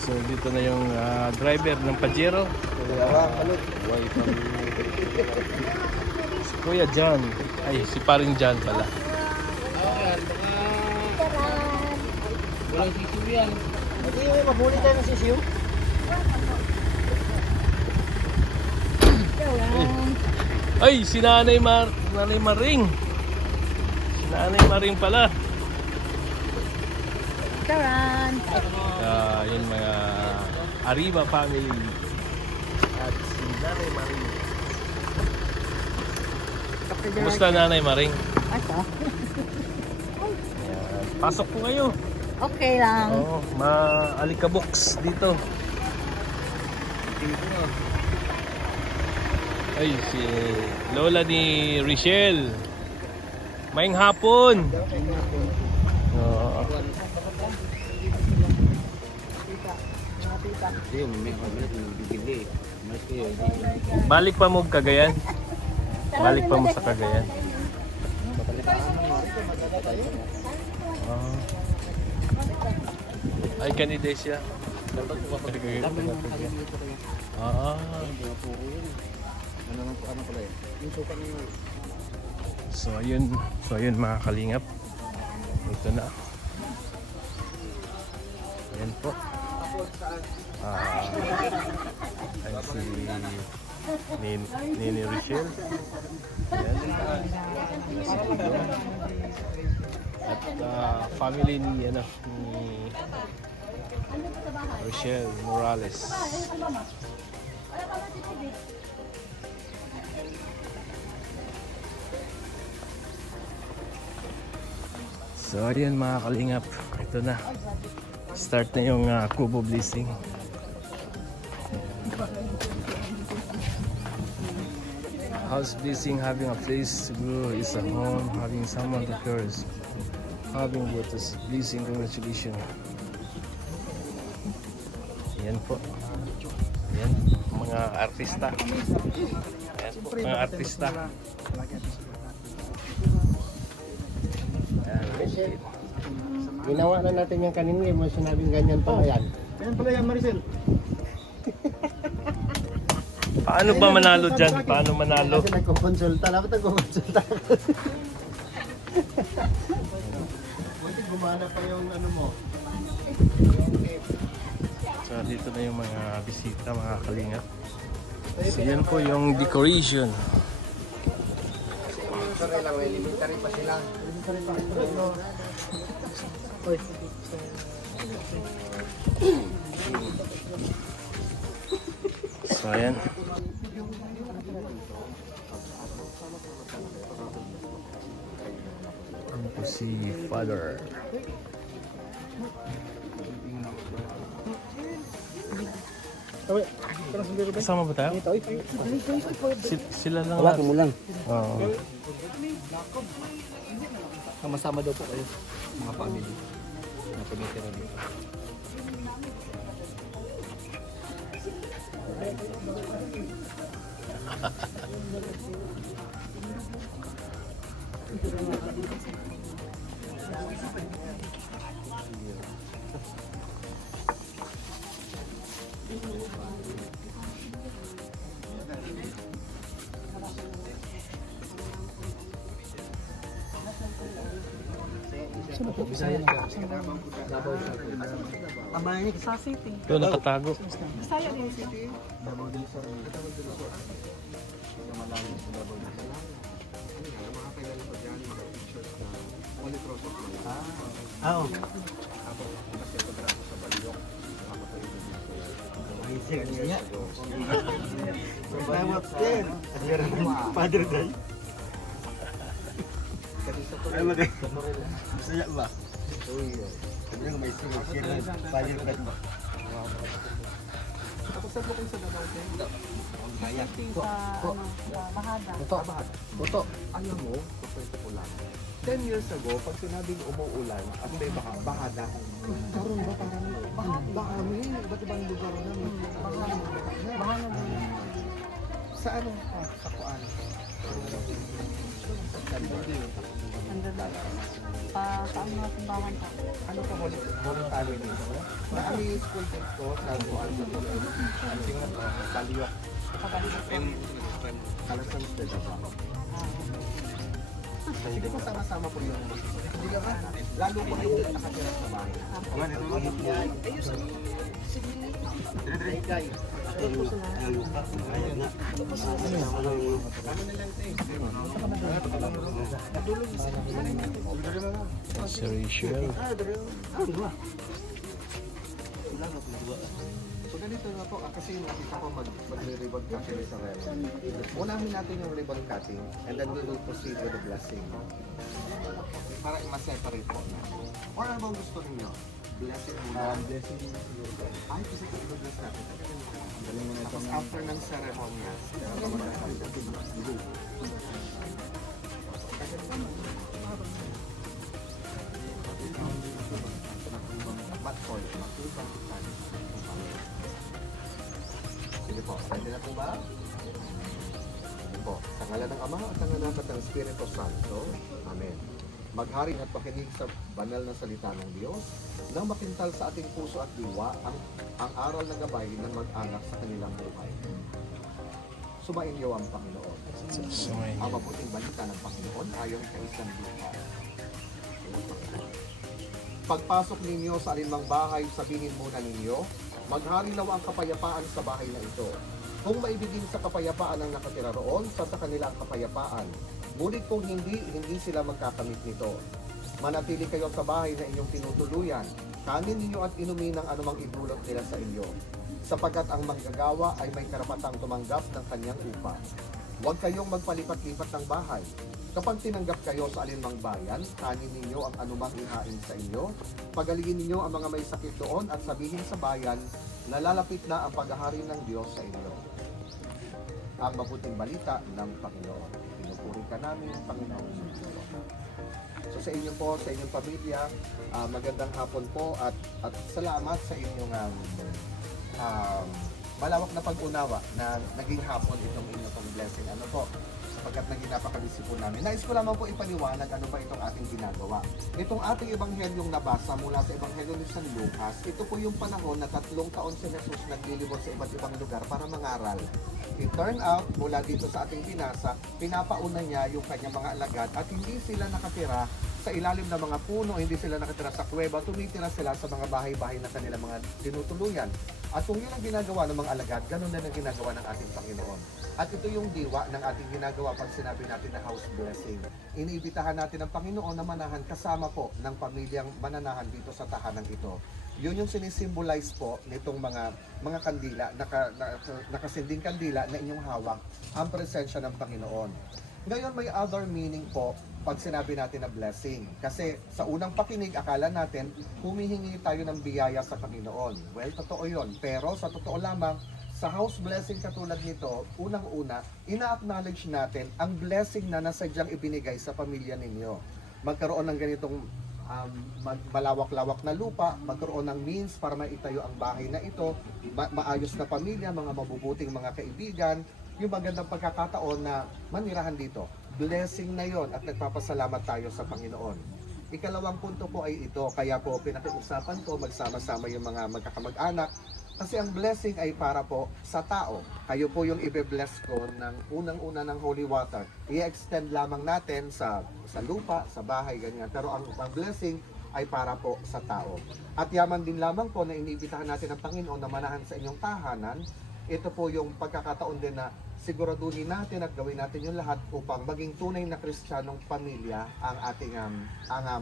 So dito na yung driver ng Pajero. Welcome. Si Kuya John. Ay, si paring John pala. Walang sisiw yan. Hindi may mabuli tayo ng sisiw. Ay, si Nanay Maring. Si Nanay Maring pala. Karan! Yung mga Arriba family. At si Nanay Maring. Kumusta Nanay Maring? Ito? Ayan. Pasok po kayo. Okay lang. Oo, ma-alikaboks dito. Ay, si Lola ni Richelle. Maing hapon. Oo. Balik pa mo Cagayan? Balik pa mo sa Cagayan? Ay, Canidesya. So ayun mga kalingap. Ito na. Ayan po. Ay si Nini Richelle. Ayan. At family ni Richelle Morales. So ayan mga kalingap, ito na. Start na yung Kubo Blessing. House blessing, having a place to grow is a home, having someone to cares, having what is blessing, congratulations. Yan po. Yan, mga artista. Yan po, mga artista. Ginawa na natin yung kanina, mo sinabing ganyan pala yan. Ganyan pala yan, Maricel. Paano ba manalo dyan? Paano manalo? Kasi nagkukonsulta. Dapat nagkukonsulta. Buti gumana pa yung ano mo. So dito na yung mga bisita, mga kalingap. So yan po yung decoration. Sorry lang, may elementary pa sila. Elementary pa sila. So ayan. Ano po si Father? Kasama ba tayo? Sila lang. Hawakin mo lang. Oo. Sama-sama daw po kayo, mga family. Mga tumitira dito. Abay, sa city. Ito nakatago. Bisaya din city. Oo. Salamat din. Father Day. Ay mo din. Bisaya ba? Oo. Sabi nga may sila Father Day. Tapos sa bukong sa Davao din. Maya. Bahada. Boto, alam mo, kwento ko lang. 10 years ago, pag sinabing umuulan at may bahada, karoon ba parang baka may iba't ibang lugar na may bahada na. Sa anong sa kuan? Sa mga simbahan po. Ano po voluntary dito? Na kami school dito sa Buwan sa Tokyo. Ano yung Baliok. Kalasan State of Rock. Hindi po sama-sama po yung hindi ka ba? Lalo po yung nakatira sa bahay. Si Rachel. So ganito na po, kasi nakita ko mag-ribbon cutting sa Reverend. Unahin natin yung ribbon cutting and then we will proceed with the blessing. Para ma-separate po na. Or ano bang gusto ninyo? Blessing muna. Blessing ay, kasi i-bless natin. Tapos after ng ceremony, but for sige po, pwede na po ba? Sige po, sa ngalan ng Ama at ng Anak at ng Espiritu Santo. Amen. Maghari at pakinig sa banal na salita ng Diyos nang makintal sa ating puso at diwa ang aral na gabay ng mag-anak sa kanilang buhay. Sumain niyo ang Panginoon. Sumayin Ang niyo. mabuting balita ng Panginoon ayon kay San Lucas. Pagpasok ninyo sa alinmang bahay, sabihin muna ninyo, maghari nawa ang kapayapaan sa bahay na ito. Kung maibigin sa kapayapaan ang nakatira roon, sa kanilang kapayapaan. Ngunit kung hindi sila magkakamit nito. Manatili kayo sa bahay na inyong tinutuluyan. Kanin ninyo at inumin ang anumang idulot nila sa inyo. Sapagkat ang manggagawa ay may karapatang tumanggap ng kanyang upa. Huwag kayong magpalipat-lipat ng bahay. Kapag tinanggap kayo sa alinmang bayan, kanin ninyo ang anumang ihain sa inyo. Pagaligin ninyo ang mga may sakit doon at sabihin sa bayan, nalalapit na ang paghahari ng Diyos sa inyo. Ang mabuting balita ng Panginoon. Pinupuri ka namin, Panginoon. So sa inyo po, sa inyong pamilya, magandang hapon po at salamat sa inyong malawak na pag-unawa na naging hapon itong inyong pang blessing. Ano po? Sapagkat naging napakabisi po namin. Nais ko lamang po ipaliwanag ano ba itong ating ginagawa. Itong ating ebanghelyong nabasa mula sa ebanghelyo ni San Lucas, ito po yung panahon na 3 taon si Jesus naglilibot sa iba't ibang lugar para mangaral. It turned out, mula dito sa ating binasa, pinapauna niya yung kanyang mga alagad at hindi sila nakatira sa ilalim ng mga puno, hindi sila nakatira sa kuweba, tumitira sila sa mga bahay-bahay na kanilang mga tinutuluyan. At kung yun ang ginagawa ng mga alagad, ganun din ang ginagawa ng ating Panginoon. At ito yung diwa ng ating ginagawa pag sinabi natin na house blessing. Iniibitahan natin ang Panginoon na manahan kasama po ng pamilyang mananahan dito sa tahanan ito. Yun yung sinisimbolize po nitong mga kandila, nakasinding kandila na inyong hawak, ang presensya ng Panginoon. Ngayon may other meaning po pag sinabi natin na blessing. Kasi sa unang pakinig, akala natin humihingi tayo ng biyaya sa Panginoon. Well, totoo yun. Pero sa totoo lamang, sa house blessing katulad nito, unang-una, ina-acknowledge natin ang blessing na nasadyang ibinigay sa pamilya ninyo. Magkaroon ng ganitong malawak-lawak na lupa, magkaroon ng means para maitayo ang bahay na ito, maayos na pamilya, mga mabubuting mga kaibigan, yung magandang pagkakataon na manirahan dito. Blessing na yon at nagpapasalamat tayo sa Panginoon. Ikalawang punto po ay ito, kaya po pinakiusapan ko magsama-sama yung mga magkakamag-anak kasi ang blessing ay para po sa tao. Kayo po yung ibe-bless ko ng unang-una ng holy water. I-extend lamang natin sa lupa, sa bahay, ganyan. Pero ang blessing ay para po sa tao. At yaman din lamang po na iniibitahan natin ang Panginoon na manahan sa inyong tahanan. Ito po yung pagkakataon din na siguraduhin natin at gawin natin yung lahat upang maging tunay na Kristiyanong pamilya ang ating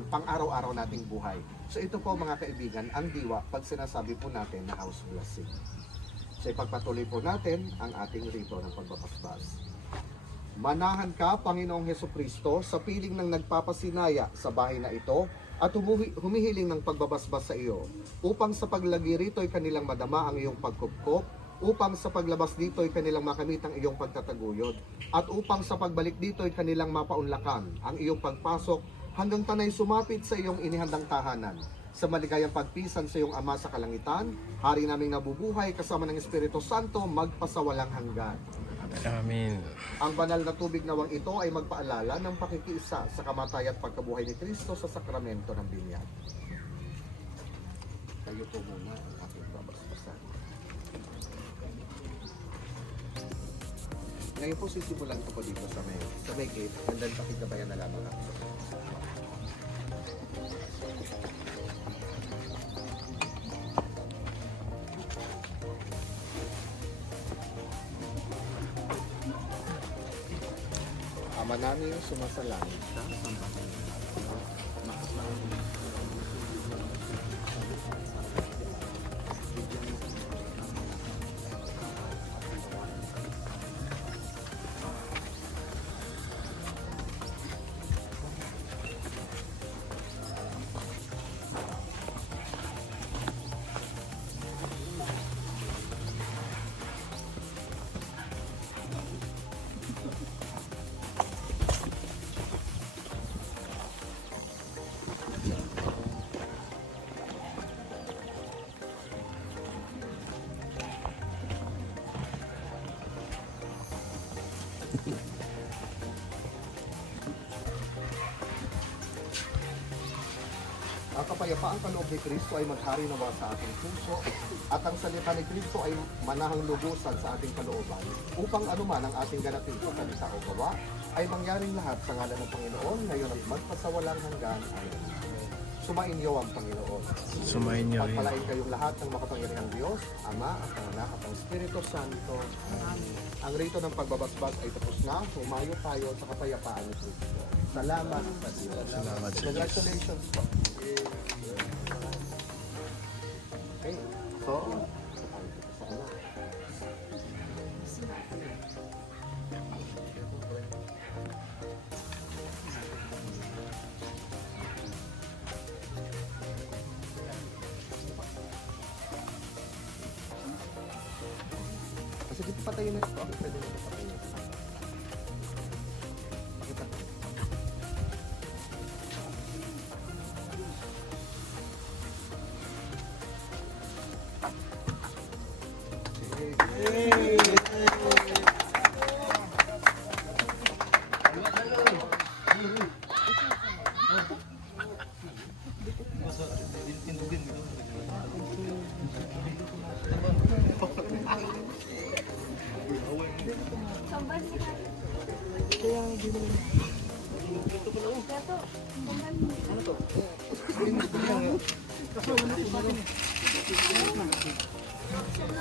pang-araw-araw nating buhay. So ito po mga kaibigan, ang diwa pag sinasabi po natin na house blessing. So ipagpatuloy po natin ang ating rito ng pagbabasbas. Manahan ka, Panginoong Hesukristo, sa piling ng nagpapasinaya sa bahay na ito at humihiling ng pagbabasbas sa iyo, upang sa paglagi rito ay kanilang madama ang iyong pagkupkop, upang sa paglabas dito ay kanilang makamit ang iyong pagtataguyod, at upang sa pagbalik dito ay kanilang mapaunlakan ang iyong pagpasok hanggang tanay sumapit sa iyong inihandang tahanan. Sa maligayang pagpisan sa iyong Ama sa kalangitan, Hari naming nabubuhay kasama ng Espiritu Santo magpasawalang hanggan. Amen. Ang banal na tubig nawang ito ay magpaalala ng pakikiisa sa kamatay at pagkabuhay ni Kristo sa sakramento ng binyag. Kayo po muna ang aking babasbasan. Ngayon po sisimulan ko po dito sa may gate, and then pakigabayan na lamang ako. Ama namin sumasalangit sa sambahan. Ang kapayapaang kaloob ni Kristo ay maghari nawa sa ating puso at ang salita ni Kristo ay manahang lubusan sa ating kalooban upang anuman ang ating ganapin sa salita o gawa ay mangyaring lahat sa ngalan ng Panginoon ngayon at magpasawalang hanggan. Amen. Sumainyo ang Panginoon. Sumayin niyo rin. Pagpalain kayong lahat ng makapangyarihang Diyos, Ama at ang Anak at ang Espiritu Santo. Amen. Ang rito ng pagbabasbas ay tapos na. Humayo tayo sa kapayapaan ni Kristo. Salamat sa Diyos. Salamat sa Diyos. Congratulations po. Okay, so, sa anak. Sige, patayin na ito. Pwede na ito patayin. Pakita.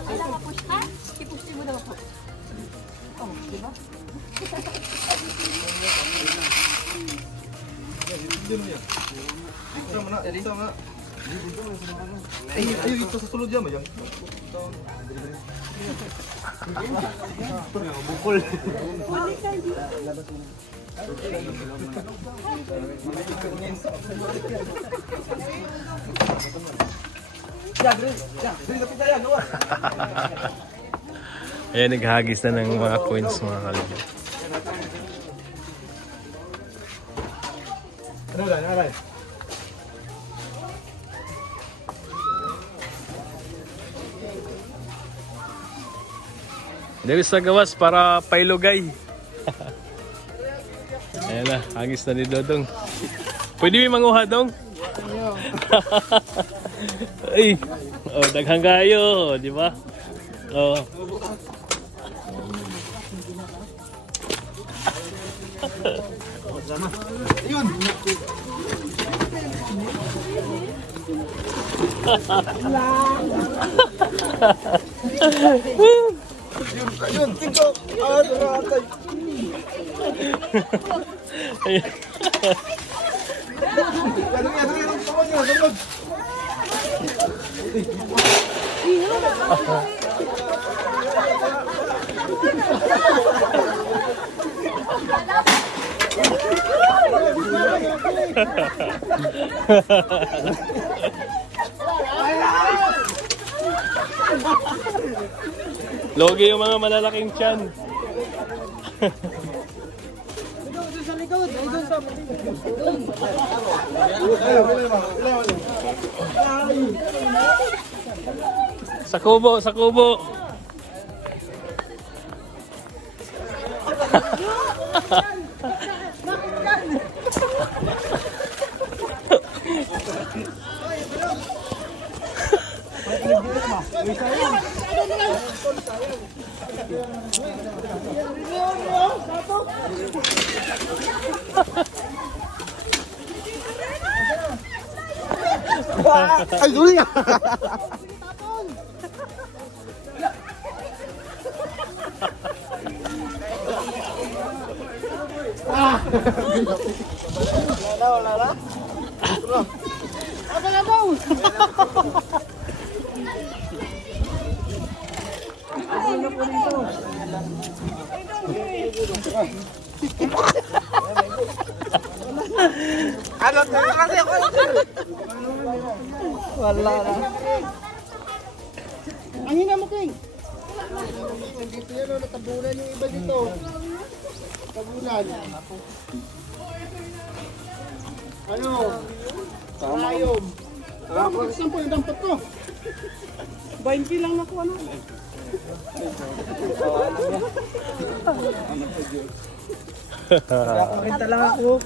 Kailangan ka-push ha? I-push mo daw po. Oh, di ba? Ito sa sulod yan ba yan? Bukol. Ayan, naghagis na ng mga coins mga kalibot. Aray. Dewis sa gawas para pailugay. Ayan na, hagis na ni Dodong. Pwede may manguha, Dong? Ay, oh, daghang kayo, di ba? Oh. Ayun! Ayun! TikTok! Ratay! Yan! Tawag nyo! Tawag! Logi yung mga malalaking tiyan. Sa kubo, sa kubo. Ay, sorry nga. Ano kasi ako? Wala na. Ang hina mo, King. Dito yan, natabunan yung iba dito. Tabunan. Ano? Sayom. Tapos, saan po yung dampot ko? 20 lang nakuha na. Nakapakinta lang ako.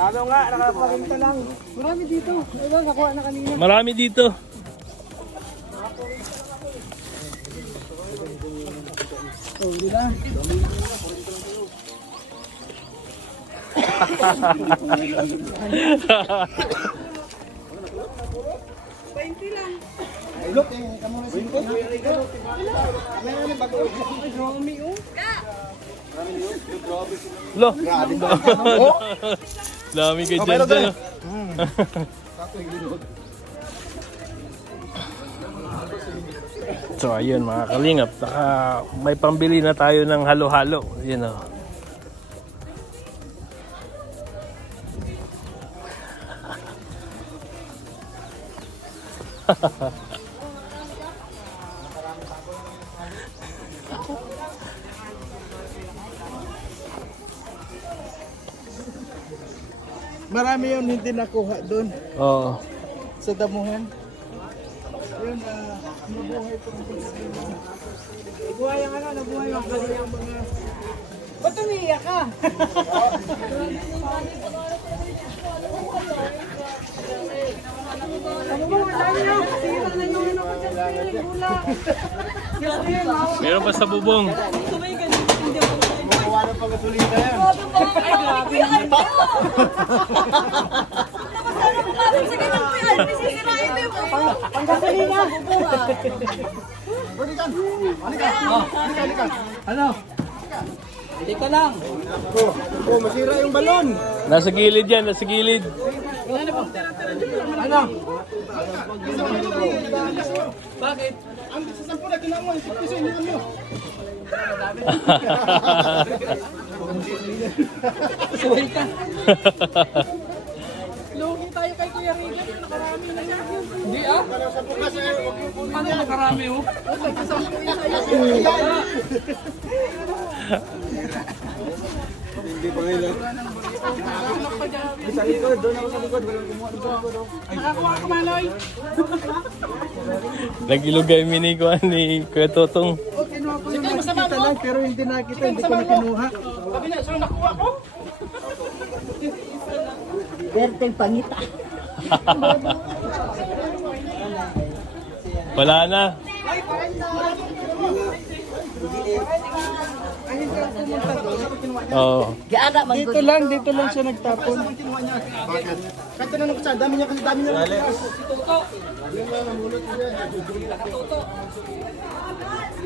Ano nga, nakapakinta lang. Marami dito. Ano, nakuha na kanina. Marami dito. Oh, hindi na. Ay, look, kamu na si Lo. Dami kay dyan dyan. So ayun mga kalingap, may pambili na tayo ng halo-halo. Yun o. Marami yun hindi nakuha doon Oo. sa damuhan. Yun, nabuhay po. Nabuhay ang ano, nabuhay ang kanilang mga... Ba't umiiyak ka? Ano ba, wala niyo? Sira na yung ano ko dyan, gula. Meron pa sa bubong. Makuha ng pag-asulita yan. Ay, grabe naman yun. Panggasolina! Halika! Halika! Ano? Halika lang! Oh, masira yung balon! Nasa gilid yan, nasa gilid. Ano? Bakit? Ang sa sampo na ginawa mo, yung piso yung mo. Sorry ka. Lugi tayo kay Kuya Regan, nakarami na yan. Hindi ah? Ano nakarami oh? Hindi pa ngayon. Sa likod, doon ako sa likod. Walang kumuha doon sa likod. Nakakuha ka manoy. Nag-ilugay mini ko ni Kuya Totong. Kinuha ko yung nakikita lang, pero hindi nakita, hindi ko na kinuha. Sabi na, so nakuha ko? Berteng pangita. Wala na. Oo. Gaada man Dito lang siya nagtapon. Bakit? Kahit tinanong ko siya, dami niya.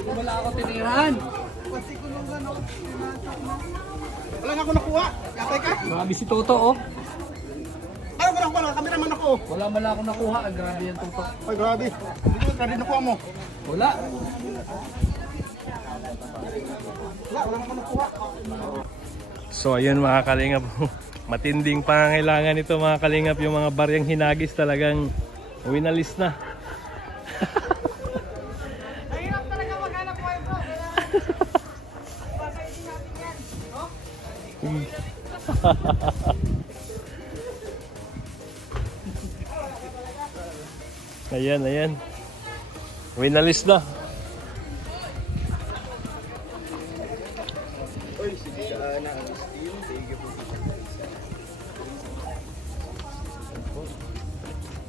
Wala ako tinirahan. Wala nga ako nakuha. Katay ka? Grabe si Toto oh. Ano wala ako? Kamera man ako. Wala man ako nakuha. Grabe yan Toto. Ay, grabe. Hindi ko grabe nakuha mo. Wala. Wala ako nakuha. So ayun mga kalingap. Matinding pangangailangan ito mga kalingap. Yung mga baryang hinagis talagang winalis na. Mahirap talaga maghanap mo bro. Ayan. Winalis na. na Agustin. Thank you po.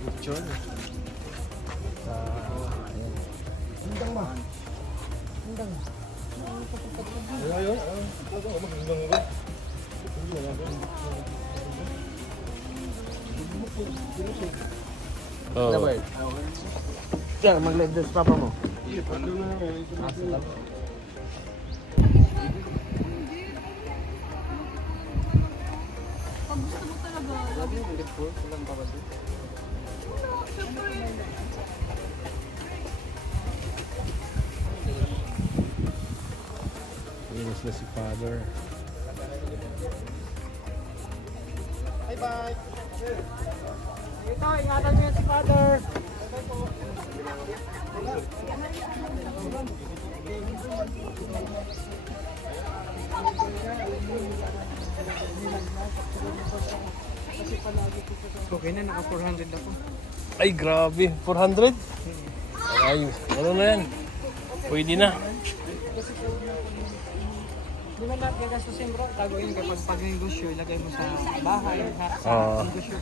Picture. Ayan. Hindang ma. Hindang. Oh. Kaya mag-live doon sa papa mo. Pag gusto mo talaga, lagi. Wala, syempre. Ayun sila si Father. Ito, ingatan niyo si Father. Okay na, naka 400 ako. Ay, grabe. 400? Ay, ano na yan? Pwede na. Di ba lahat gagastusin bro? Tagoin kapag pag-negosyo, ilagay mo sa bahay, Oo. negosyo.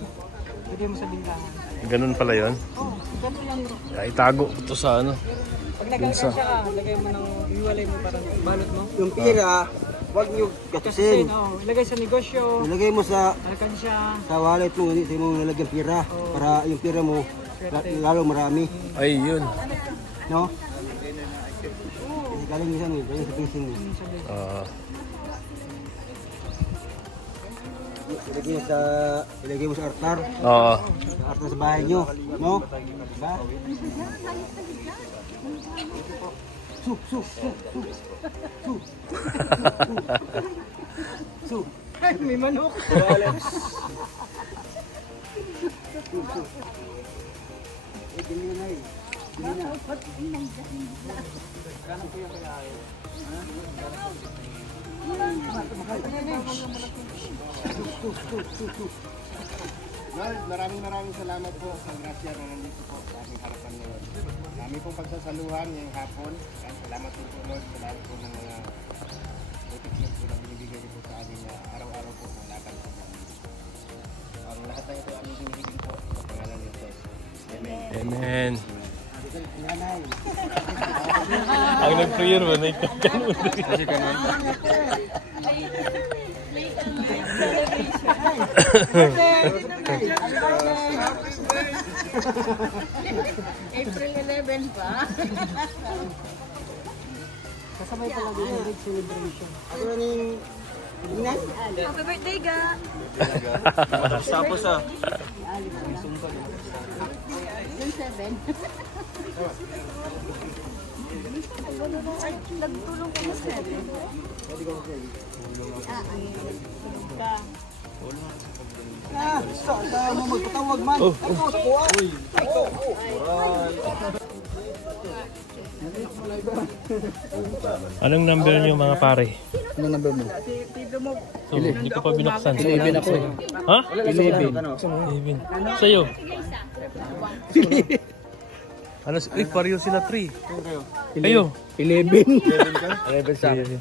Ilagay mo sa bintahan. Ganun pala yun. Oh, ganito yan bro. Ay, itago ko to sa ano. Pag nag-alkansya ka, lagay mo ng, iwalay mo parang balot mo. Yung pira, huwag nyo Kasi, gastusin. ilagay sa negosyo, Ilagay mo sa alkansya. wallet mo, hindi mo nalagyan pira. Para yung pira mo, lalo marami. Ay, yun. No? Kasi galing minsan eh, galing sa fishing eh. Ah, Ilagay mo sa altar. Oo. Sa altar sa bahay nyo. No? Diba? Su, su, su, su. Su. Su. Ay, may manok. Lord, maraming salamat po sa grasya na nandito po sa aming harapan ngayon. Kami pong pagsasaluhan ngayong hapon. Kaya salamat po Lord sa lahat po ng mga protection po na binibigay niyo po sa amin na araw-araw po ng lakad po namin. Ang lahat ng ito aming binibigay po sa pangalan ni Jesus. Amen. Amen. Ang nag-prayer ba? Kasi kanay. April 11 pa. Kasabay pala din yung red celebration. Ano yung tingnan? Happy birthday, ga. Tapos ah. June 7. Ay, nagtulong ko na 7. Sa mo magpatawag man. Anong number niyo mga pare? Ano number mo? So, hindi ko pa binuksan. 11 ako. Ha? 11. 11. Sa'yo? Ano? Uy, pareho sila 3. Kayo? 11. 11 sa akin.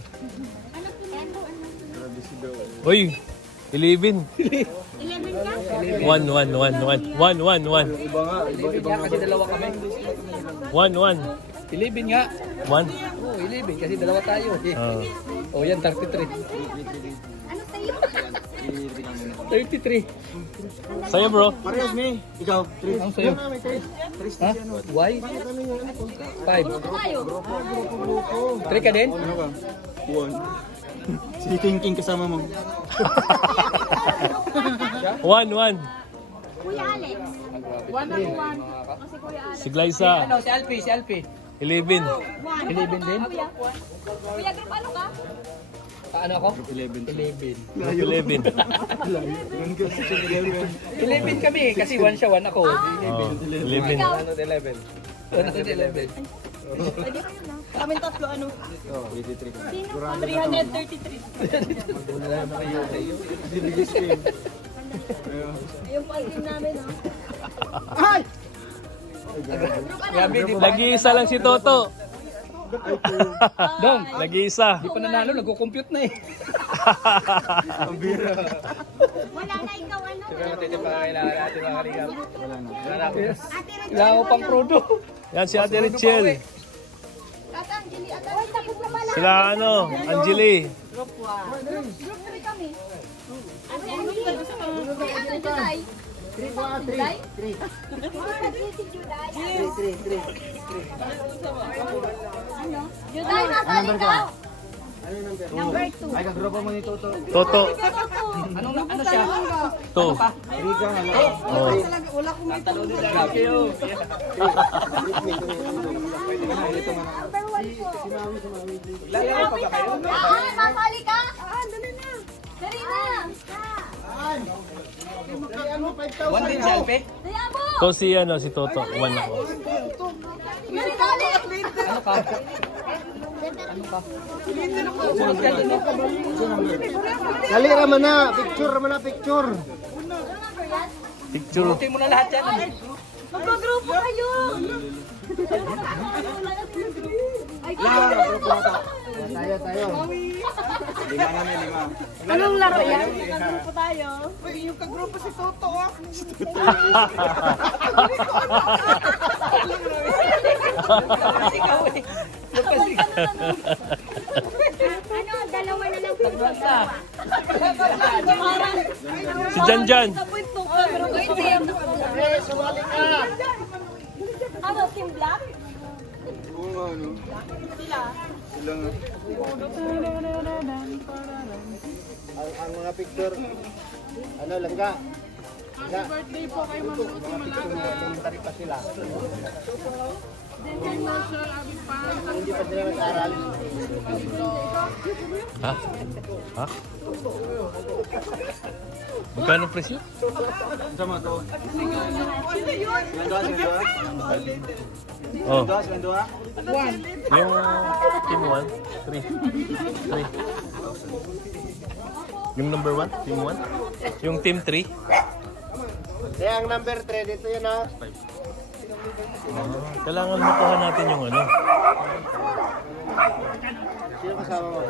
Uy, 11. 11 ka? 1, 1, 1, 1. 1, 1, 1. Kasi dalawa kami. 1, 1. 11 nga. 1. Oo, 11 kasi dalawa tayo. Oh, yan 33. Ano sa'yo? 33. Sa'yo bro? Parehas me. Ikaw, 3. Ang sa'yo? Ha? Why? 5. Tayo. 3 ka din? 1. Si King kasama mo. 1, 1. Kuya Alex. 1 ako 1. Kasi Kuya Alex. Si Glyza. Ano, si Alfie. 11. 1. 11 din? Kuya. Kuya, group ano ka? Ano ako? 11. 11. 11 kami kasi 1 siya, 1 ako. Oh, 11. Ikaw. 11. 111. Pwede kayo na. Kami tatlo ano? 83. Sino? 333. Yung pag-team namin, no? Grabe, di ba? Nag-iisa lang si Toto. Dong, Nag-iisa. di pa nanalo, nagko-compute na eh. Wala na ikaw ano. Kailangan ko pang prodo. Yan si Ate Richel. Ate Angeli, ate. Oy, tapos na pala. Sila ano, Angeli. Group 3 kami. Ate Angeli. Ano, July? 3 ba? 3. Ano? July, nasaan ikaw? Number 2. Ay, kagrupo mo ni Toto. Toto. Ano siya? To. Riga, ano? Oh. Number 1 po. Lalaro pa ba kayo? Masali ka? Dali na. Dali na. One din selfie? Daya mo. To si ano, si Toto. One ako. Dali, dali. Ano ka? Dali raman na, picture raman na, picture. Picture. Buti mo na lahat yan. Magkagrupo kayo. Ay, Tayo, tayo. Lima namin, lima. anong laro yan? Magkagrupo tayo. Yung kagrupo si Toto ah. Ikaw eh. Ano, dalawa na lang po. Si Janjan. Ano, Team Black? Ang mga picture, ano, langga. Happy birthday po kay Ma'am Lucy Malaga. Elementary pa sila. Hindi pa sila nag-aaral. Ha? Ha? Magkano presyo? Sama to. Oh. Gandua. Yung team 1, 3. Yung number 1, team 1. Yung team 3. Kaya ang number 3, dito yun ha. Kailangan makuha natin yung ano. Sino kasama mo?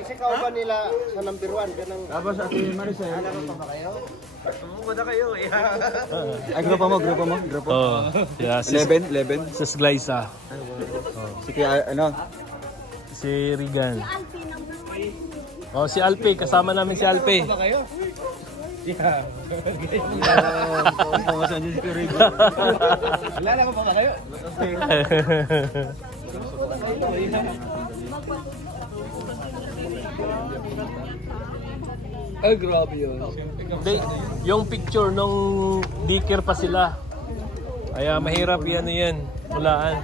Kasi kauban nila sa number 1. Ganang Tapos Ate Maricel. anak pa ba kayo? Ay, grupo mo, grupo mo, grupo. Oh, yeah, 11. Sis Glyza. Si kaya, ano? Si Regan. Oh, si Alpe. Kasama namin si Alpe. Pangasan niyo si Riga. Wala mo pa kayo? Ay, grabe yun. Hindi, yung picture nung dikir pa sila. Kaya mahirap yan yan. Hulaan.